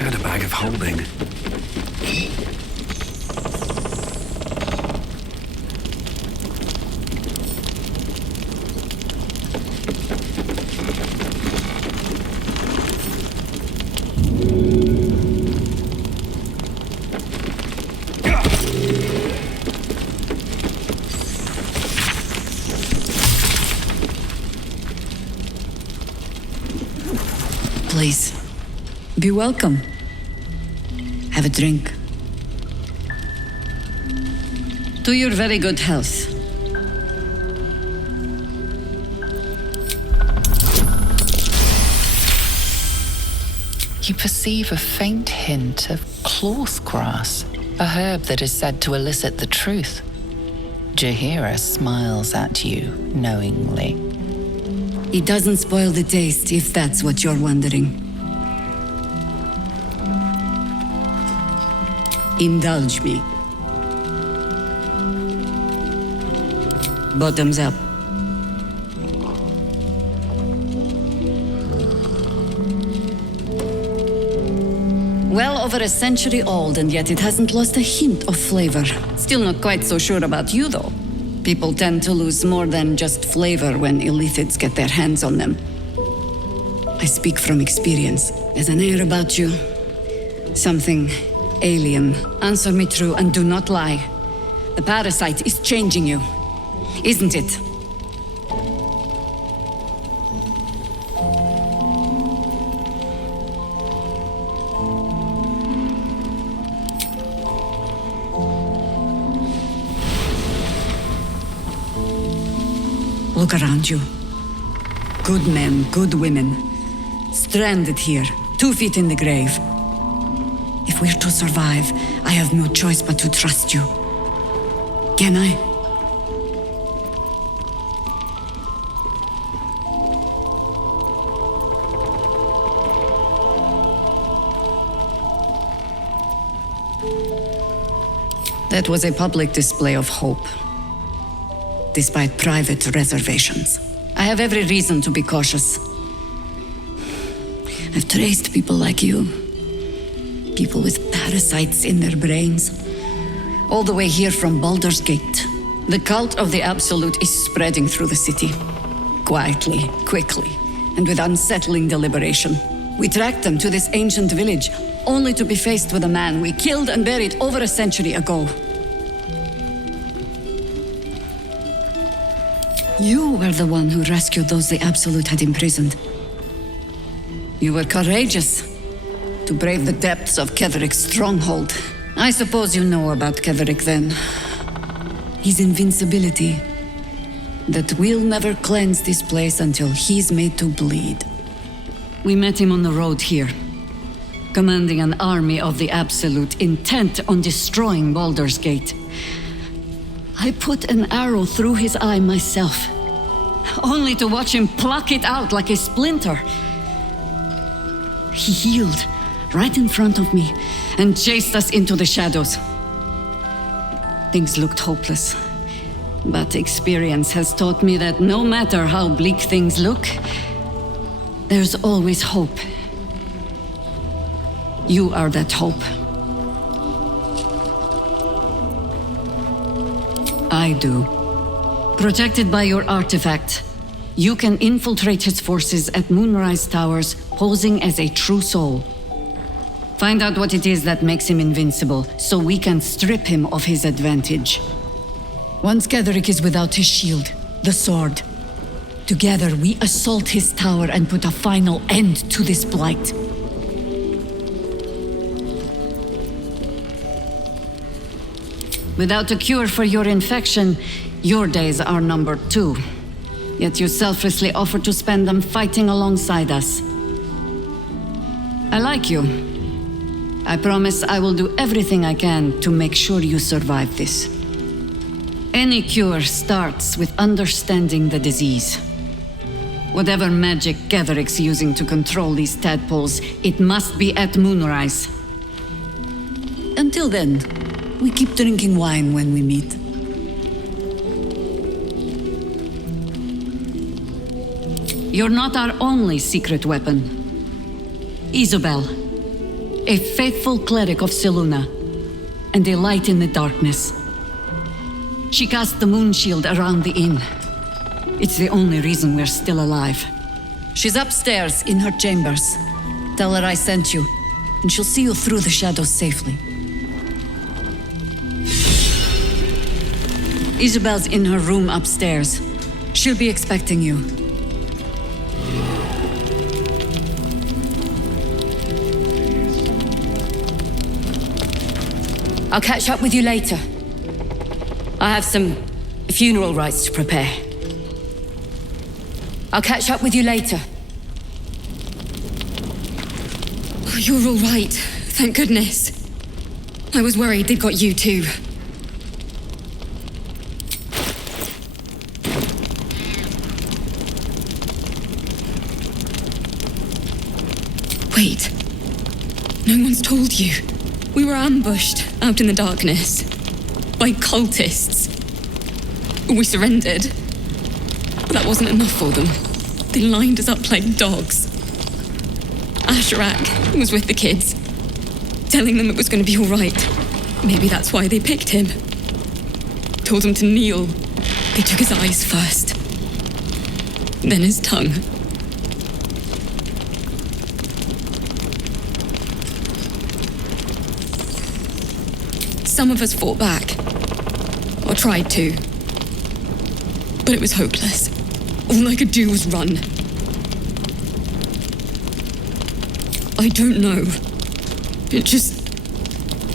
shadow bag of holding. Please, be welcome. Have a drink. To your very good health. You perceive a faint hint of cloth grass, a herb that is said to elicit the truth. Jahira smiles at you knowingly. It doesn't spoil the taste, if that's what you're wondering. Indulge me. Bottoms up. Well over a century old, and yet it hasn't lost a hint of flavor. Still not quite so sure about you, though. People tend to lose more than just flavor when illithids get their hands on them. I speak from experience. There's an air about you. Something alien. Answer me true and do not lie. The parasite is changing you, isn't it? Look around you. Good men, good women. Stranded here, 2 feet in the grave. If we're to survive, I have no choice but to trust you. Can I? That was a public display of hope, despite private reservations. I have every reason to be cautious. I've traced people like you. People with parasites in their brains. All the way here from Baldur's Gate. The cult of the Absolute is spreading through the city. Quietly, quickly, and with unsettling deliberation. We tracked them to this ancient village, only to be faced with a man we killed and buried over a century ago. You were the one who rescued those the Absolute had imprisoned. You were courageous to brave the depths of Ketherick's stronghold. I suppose you know about Ketherick then. His invincibility. That we'll never cleanse this place until he's made to bleed. We met him on the road here, commanding an army of the Absolute intent on destroying Baldur's Gate. I put an arrow through his eye myself, only to watch him pluck it out like a splinter. He healed right in front of me and chased us into the shadows. Things looked hopeless, but experience has taught me that no matter how bleak things look, there's always hope. You are that hope. I do. Protected by your artifact, you can infiltrate his forces at Moonrise Towers, posing as a true soul. Find out what it is that makes him invincible, so we can strip him of his advantage. Once Ketherick is without his shield, the sword, together we assault his tower and put a final end to this blight. Without a cure for your infection, your days are numbered too. Yet you selflessly offer to spend them fighting alongside us. I like you. I promise I will do everything I can to make sure you survive this. Any cure starts with understanding the disease. Whatever magic Ketherick's using to control these tadpoles, it must be at Moonrise. Until then, we keep drinking wine when we meet. You're not our only secret weapon. Isobel, a faithful cleric of Seluna, and a light in the darkness. She cast the moon shield around the inn. It's the only reason we're still alive. She's upstairs in her chambers. Tell her I sent you, and she'll see you through the shadows safely. Isabel's in her room upstairs. She'll be expecting you. I'll catch up with you later. I have some funeral rites to prepare. I'll catch up with you later. Oh, you're all right. Thank goodness. I was worried they'd got you too. Wait. No one's told you. We were ambushed out in the darkness by cultists. We surrendered. But that wasn't enough for them. They lined us up like dogs. Asherak was with the kids, telling them it was going to be all right. Maybe that's why they picked him. Told him to kneel. They took his eyes first, then his tongue. Some of us fought back, or tried to, but it was hopeless. All I could do was run. I don't know. It just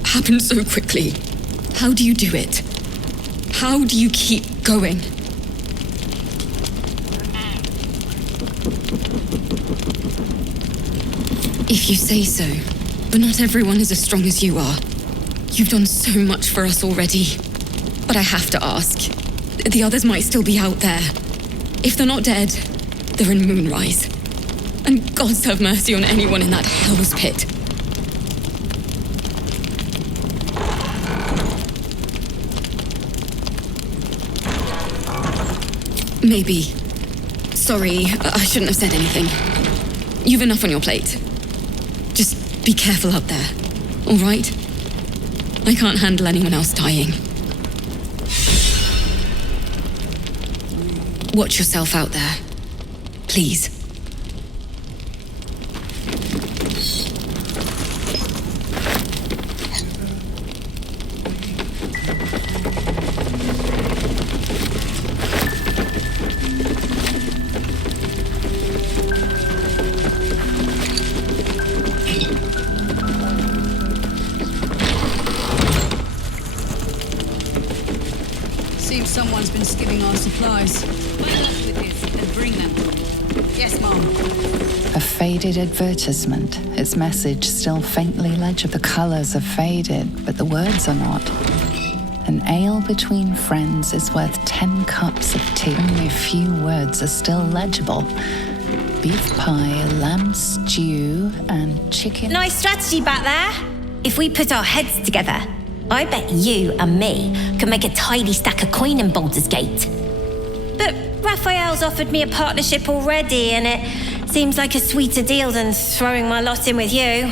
happened so quickly. How do you do it? How do you keep going? If you say so, but not everyone is as strong as you are. You've done so much for us already. But I have to ask. The others might still be out there. If they're not dead, they're in Moonrise. And gods have mercy on anyone in that hell's pit. Maybe. Sorry, I shouldn't have said anything. You've enough on your plate. Just be careful out there, all right? I can't handle anyone else dying. Watch yourself out there. Please. Seems someone's been skimming our supplies. Find out who it is and bring them. Yes, Mom. A faded advertisement. Its message still faintly legible. The colours have faded, but the words are not. An ale between friends is worth 10 cups of tea. Only a few words are still legible. Beef pie, lamb stew, and chicken... Nice strategy back there. If we put our heads together, I bet you and me could make a tidy stack of coin in Baldur's Gate. But Raphael's offered me a partnership already, and it seems like a sweeter deal than throwing my lot in with you.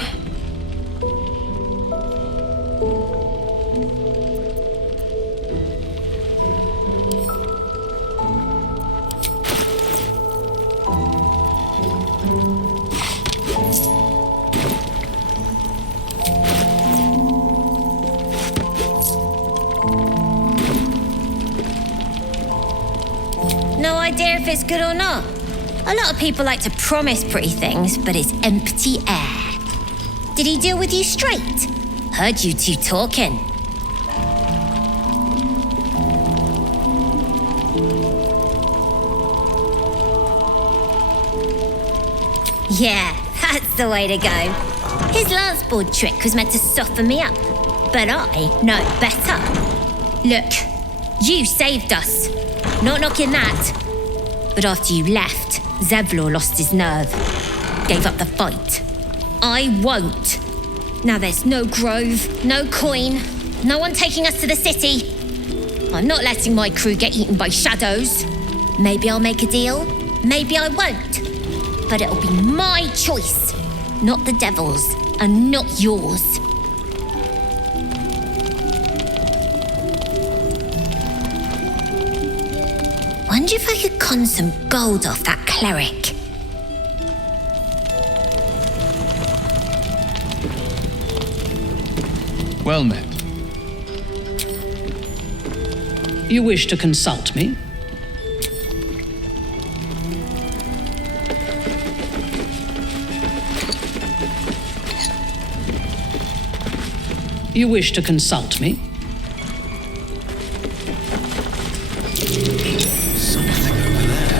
No idea if it's good or not. A lot of people like to promise pretty things, but it's empty air. Did he deal with you straight? Heard you two talking. Yeah, that's the way to go. His lance board trick was meant to soften me up, but I know better. Look, you saved us. Not knocking that. But after you left, Zevlor lost his nerve. Gave up the fight. I won't. Now there's no grove, no coin, no one taking us to the city. I'm not letting my crew get eaten by shadows. Maybe I'll make a deal, maybe I won't. But it'll be my choice. not the devil's, and not yours. Wonder if I could con some gold off that cleric. Well met. You wish to consult me? You wish to consult me? Something over there.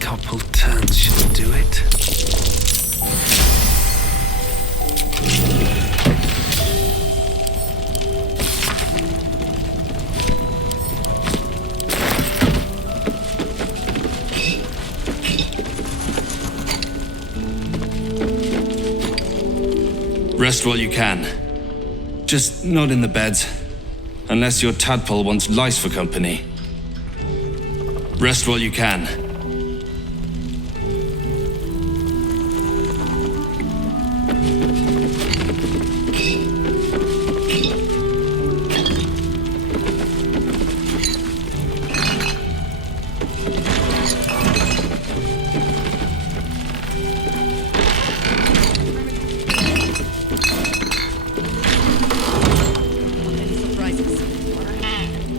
Couple turns should do it. Rest while you can. Just not in the beds. Unless your tadpole wants lice for company. Rest while you can.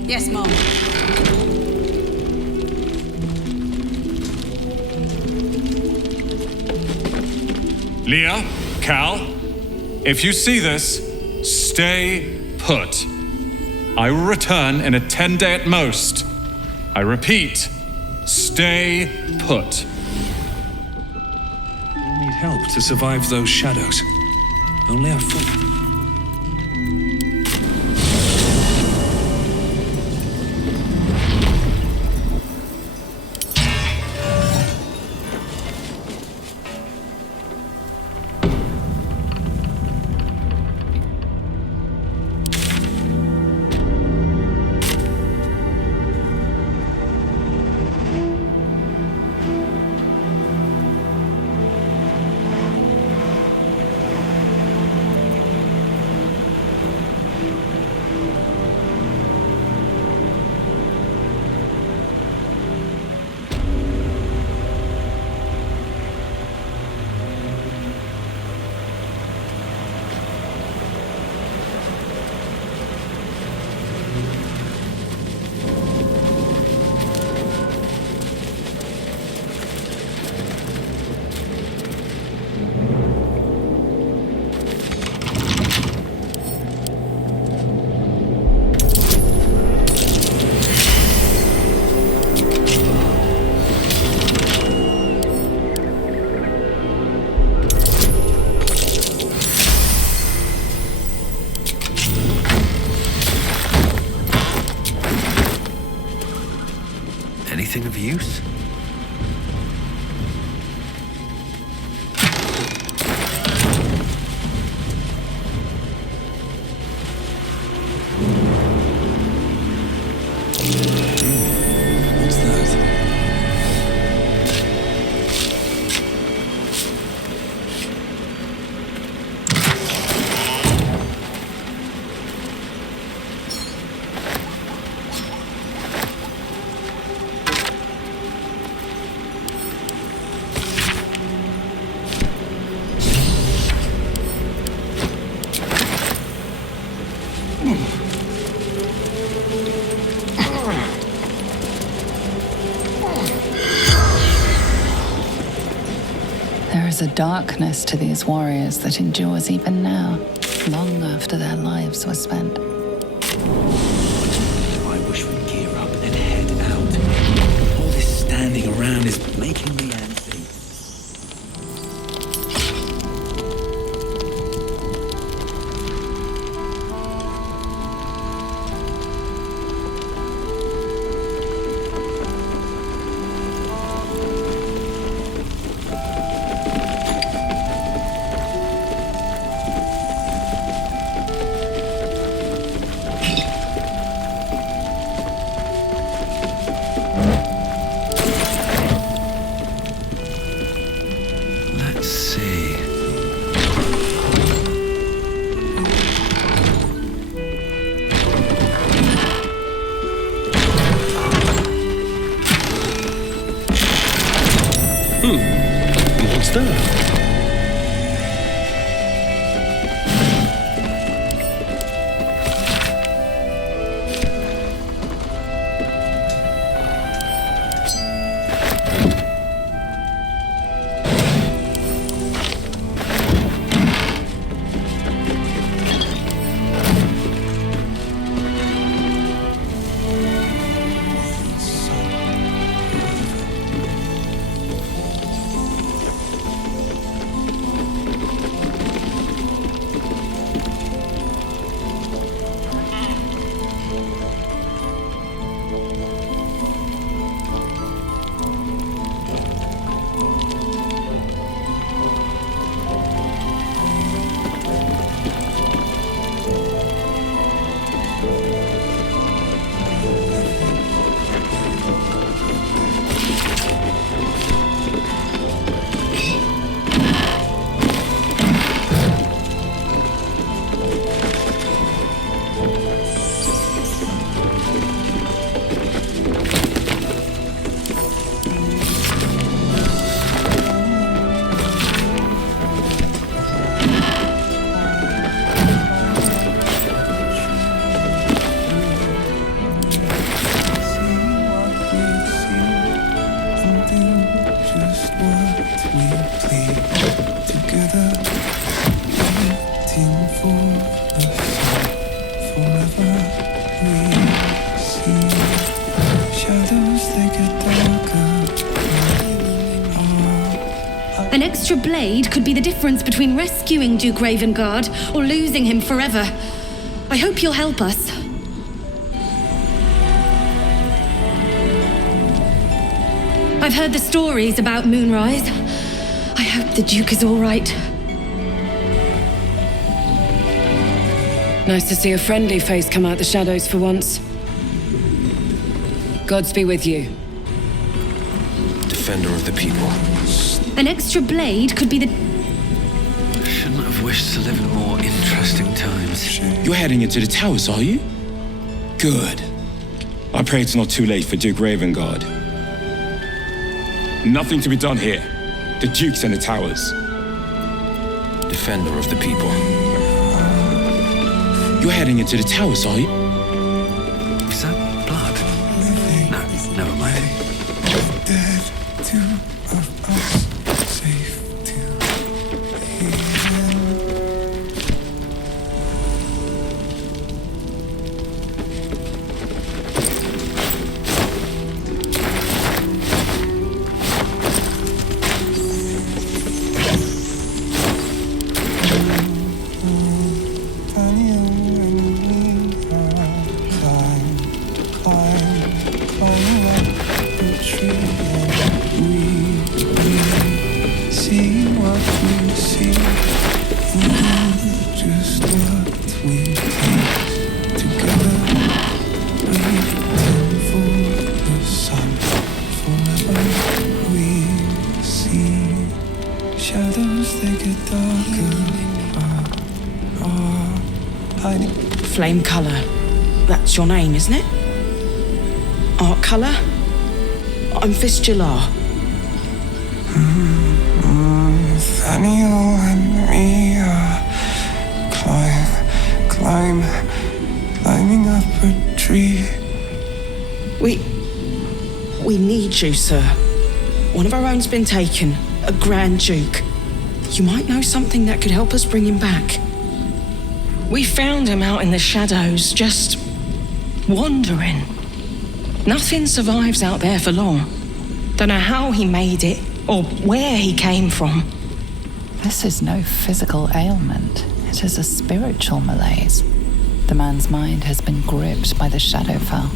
Yes, Mom. Leah, Cal, if you see this, stay put. I will return in a 10-day at most. I repeat, stay put. We'll need help to survive those shadows. Only a fool. Anything of use? What's that? There is a darkness to these warriors that endures even now, long after their lives were spent. I wish we'd gear up and head out. All this standing around is What's that? An extra blade could be the difference between rescuing Duke Ravengard or losing him forever. I hope you'll help us. I've heard the stories about Moonrise. I hope the Duke is all right. Nice to see a friendly face come out the shadows for once. Gods be with you. Defender of the people. An extra blade could be the... Shouldn't have wished to live in more interesting times. You're heading into the towers, are you? Good. I pray it's not too late for Duke Ravengard. Nothing to be done here. The Duke's in the towers. Defender of the people. You're heading into the towers, are you? Is that blood? No, never mind. Flame Colour. That's your name, isn't it? Art Colour? I'm Fistula. Nathaniel and me climbing up a tree. We need you, sir. One of our own's been taken, a Grand Duke. You might know something that could help us bring him back. We found him out in the shadows, just wandering. Nothing survives out there for long. Don't know how he made it, or where he came from. This is no physical ailment. It is a spiritual malaise. The man's mind has been gripped by the Shadowfell,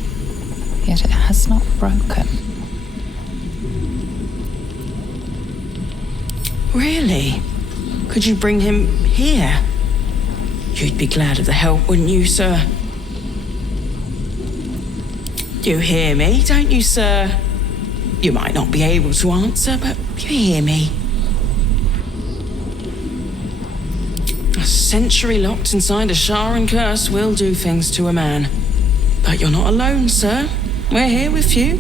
yet it has not broken. Really? Could you bring him here? You'd be glad of the help, wouldn't you, sir? You hear me, don't you, sir? You might not be able to answer, but you hear me. A century locked inside a Sharan curse will do things to a man. But you're not alone, sir. We're here with you.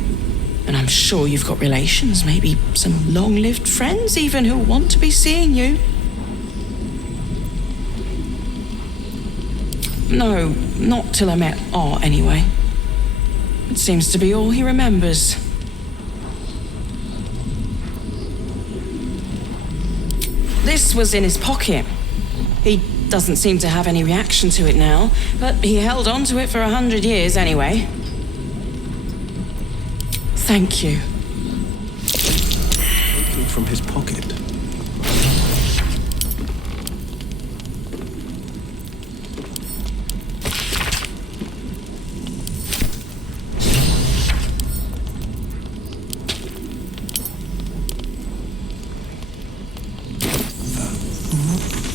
And I'm sure you've got relations, maybe some long-lived friends even who want to be seeing you. No, not till I met Art anyway. It seems to be all he remembers. This was in his pocket. He doesn't seem to have any reaction to it now, but he held on to it for 100 years anyway. Thank you. Looking from his pocket.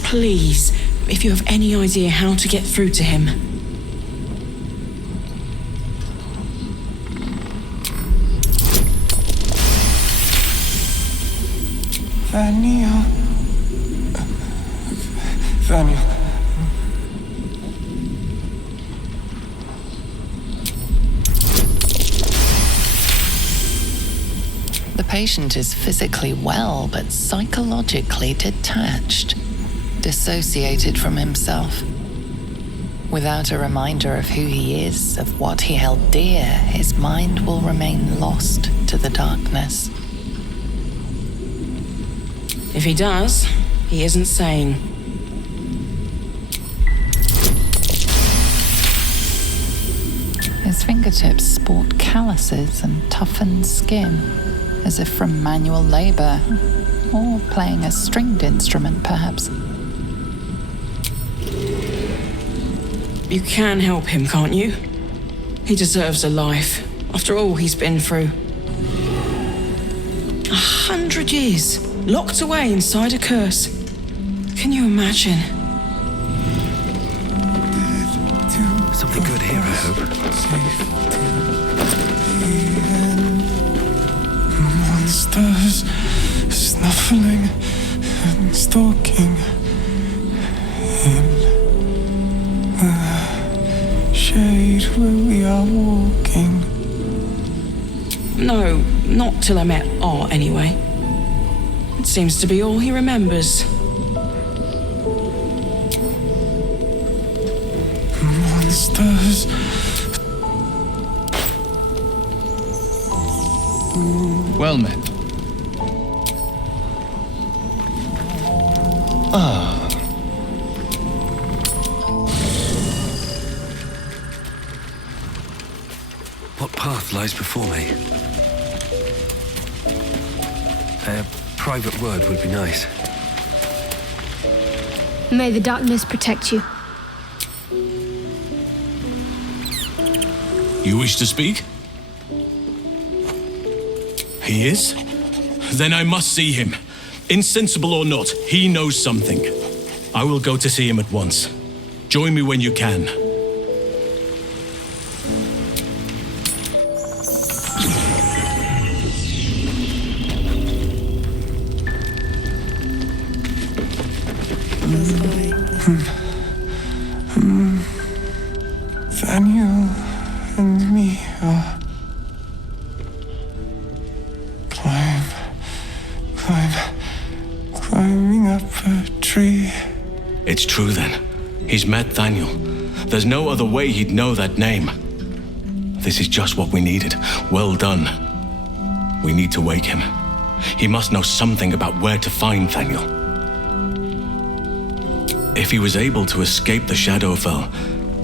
Please, if you have any idea how to get through to him. Daniel. The patient is physically well, but psychologically detached, dissociated from himself. Without a reminder of who he is, of what he held dear, his mind will remain lost to the darkness. If he does, he isn't sane. His fingertips sport calluses and toughened skin, as if from manual labor, or playing a stringed instrument, perhaps. You can help him, can't you? He deserves a life, after all he's been through. 100 years, locked away inside a curse. Can you imagine? Something good here, I hope. Monsters snuffling and stalking in the shade where we are walking. No, not till I met Art anyway. It seems to be all he remembers. Monsters. Well met. What path lies before me? A private word would be nice. May the darkness protect you. You wish to speak? He is? Then I must see him. Insensible or not, he knows something. I will go to see him at once. Join me when you can. Daniel and me are climbing up a tree. It's true then. He's met Daniel. There's no other way he'd know that name. This is just what we needed. Well done. We need to wake him. He must know something about where to find Daniel. If he was able to escape the Shadowfell,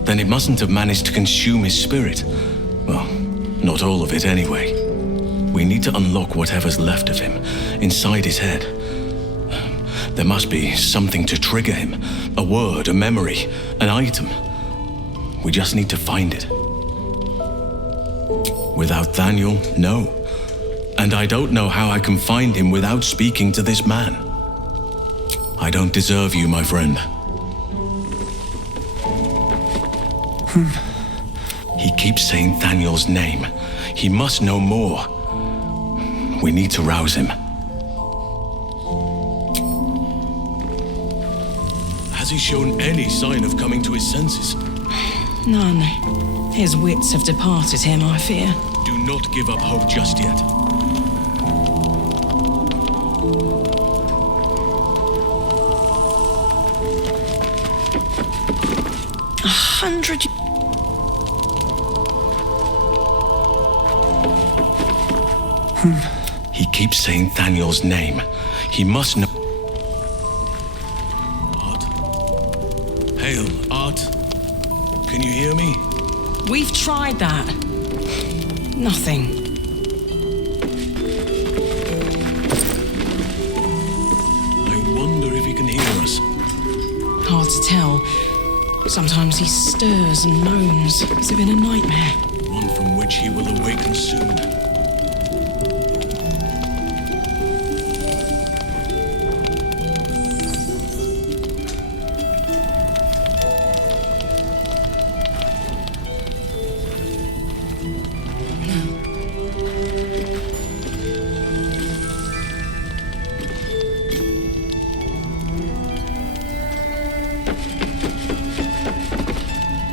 then it mustn't have managed to consume his spirit. Well, not all of it anyway. We need to unlock whatever's left of him, inside his head. There must be something to trigger him. A word, a memory, an item. We just need to find it. Without Daniel, no. And I don't know how I can find him without speaking to this man. I don't deserve you, my friend. He keeps saying Daniel's name. He must know more. We need to rouse him. Has he shown any sign of coming to his senses? None. His wits have departed him, I fear. Do not give up hope just yet. $100. He keeps saying Thaniel's name. He must know. Art? Hail, Art? Can you hear me? We've tried that. Nothing. I wonder if he can hear us. Hard to tell. Sometimes he stirs and moans, as if in a nightmare. One from which he will awaken soon.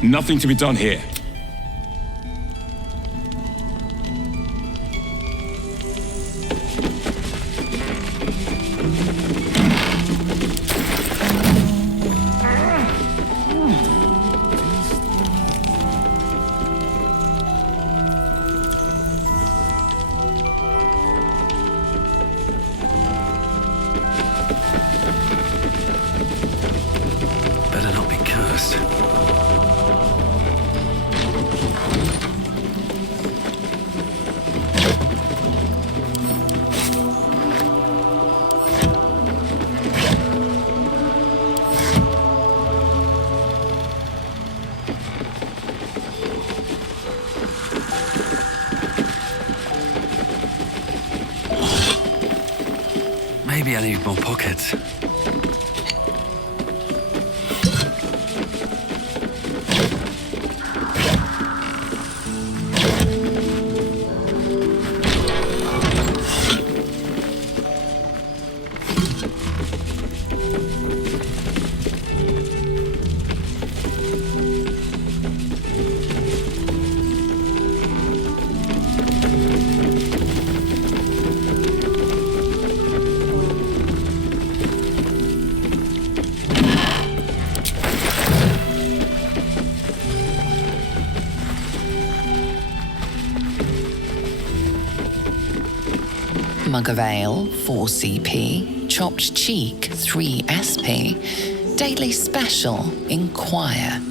Nothing to be done here. Better not be cursed. Maybe I need more pockets. Mug of ale, 4 CP. Chopped cheek, 3 SP. Daily special, inquire.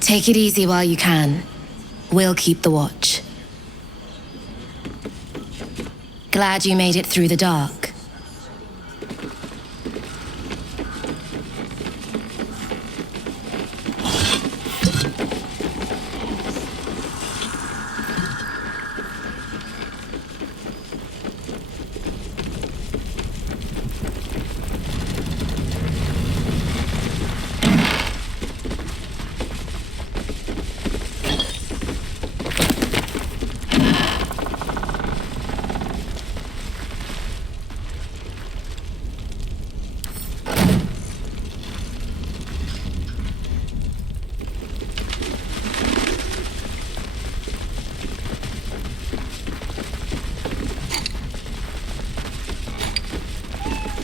Take it easy while you can. We'll keep the watch. Glad you made it through the dark.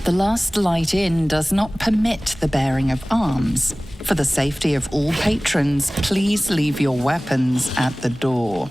The last light in does not permit the bearing of arms. For the safety of all patrons, please leave your weapons at the door.